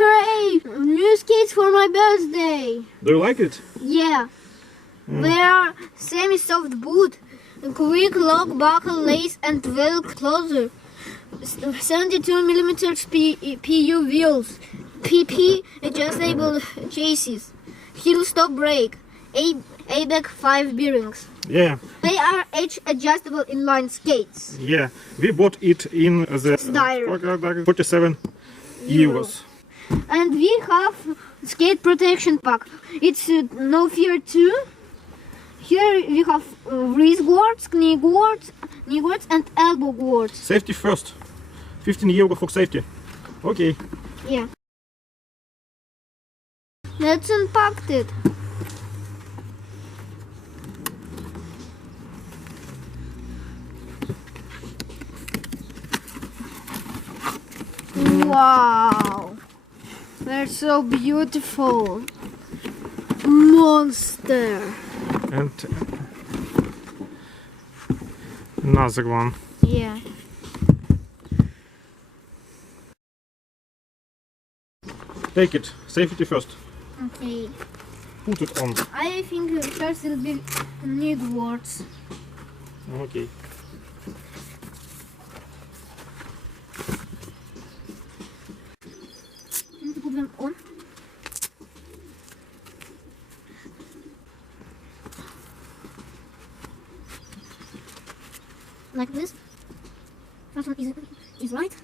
Hooray! New skates for my birthday! Do you like it? Yeah. They are semi-soft boot, quick lock buckle lace and well closer. 72mm PU wheels, PP adjustable chassis, heel stop brake, ABEC 5 bearings. Yeah. They are edge adjustable inline skates. Yeah. We bought it in the Style. 47 euros. And we have skate protection pack. It's no fear 2. Here we have wrist guards, knee guards, and elbow guards. Safety first. 15 euro for safety. Okay. Yeah. Let's unpack it. Wow. They're so beautiful. Monster. And another one. Yeah. Take it. Safety first. Okay. Put it on. I think first will be knee guards. Okay. Need to put them on. Like this. First one is right.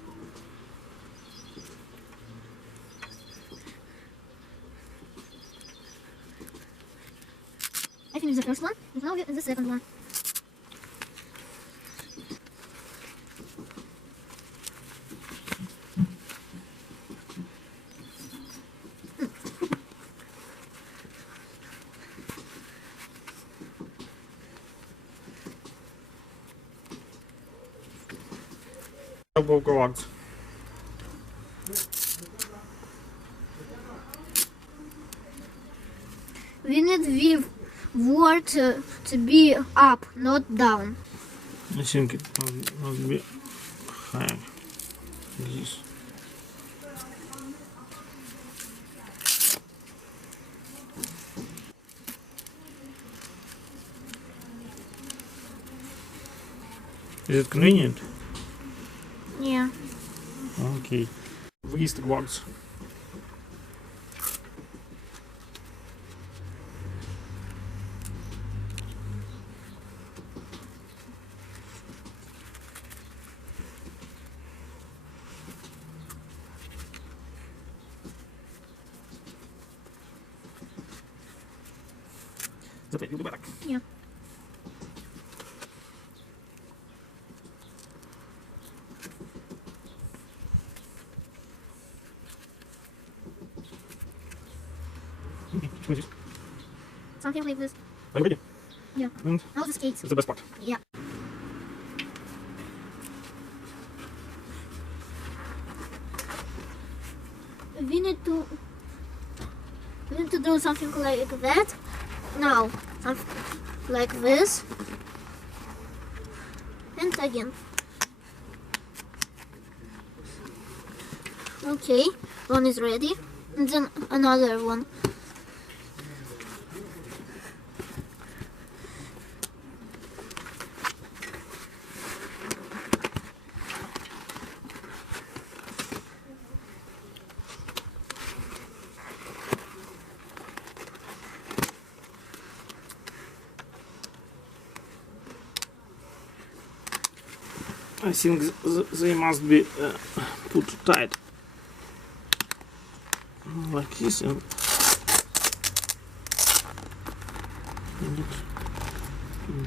I finished the first one, and now the second one. Elbow guards. We need water to be up, not down. I think it must be higher. This. Is it convenient? Yeah. Okay. Wrist guards. Запрыгнул барак. Yeah. Что здесь? Something like this. Are you ready? Yeah. And Now the skates. it's the best part. Yeah. We need to do something like that. Now, something like this. And again. Okay, one is ready. And then another one. I think they must be put tight like this, and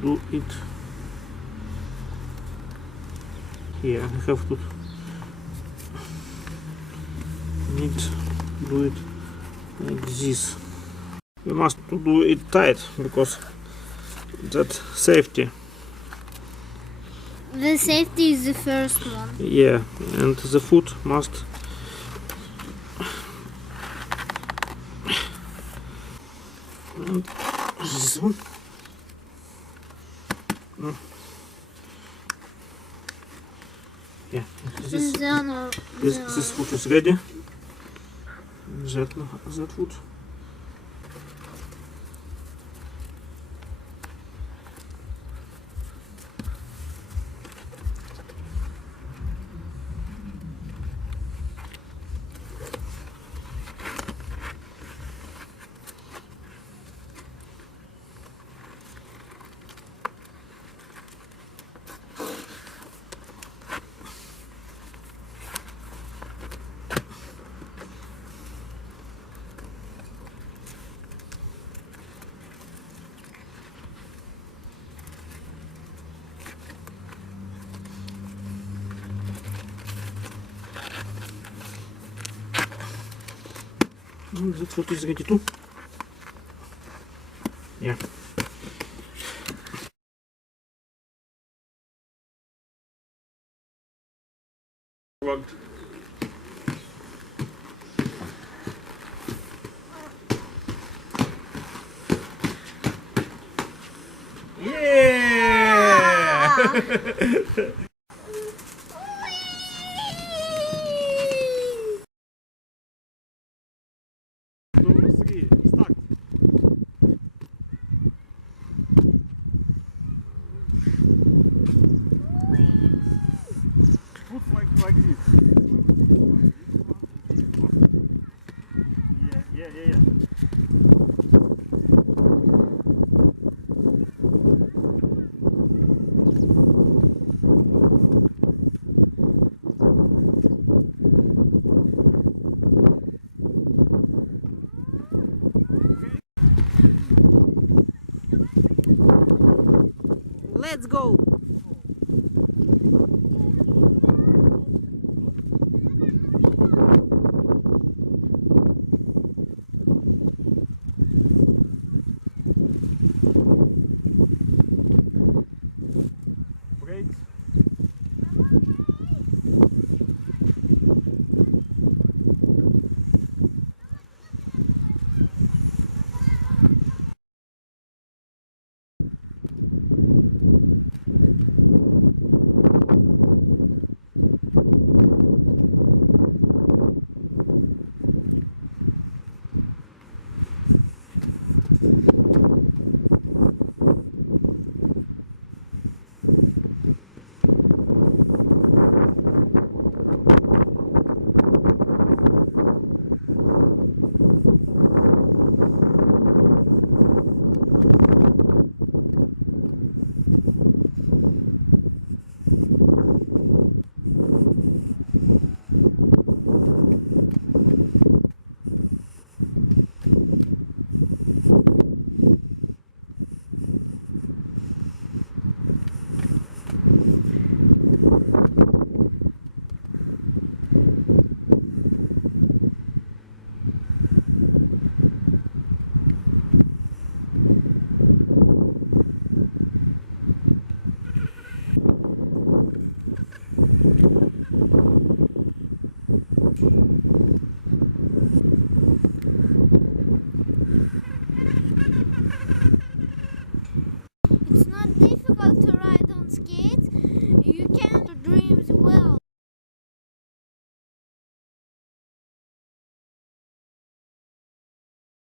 do it here. I have to do it like this. We must do it tight because that safety. The safety is the first one. Yeah, and the foot must and this one. No. Yeah, this foot is ready. that wood. That's what is ready to. Yeah. Yeah!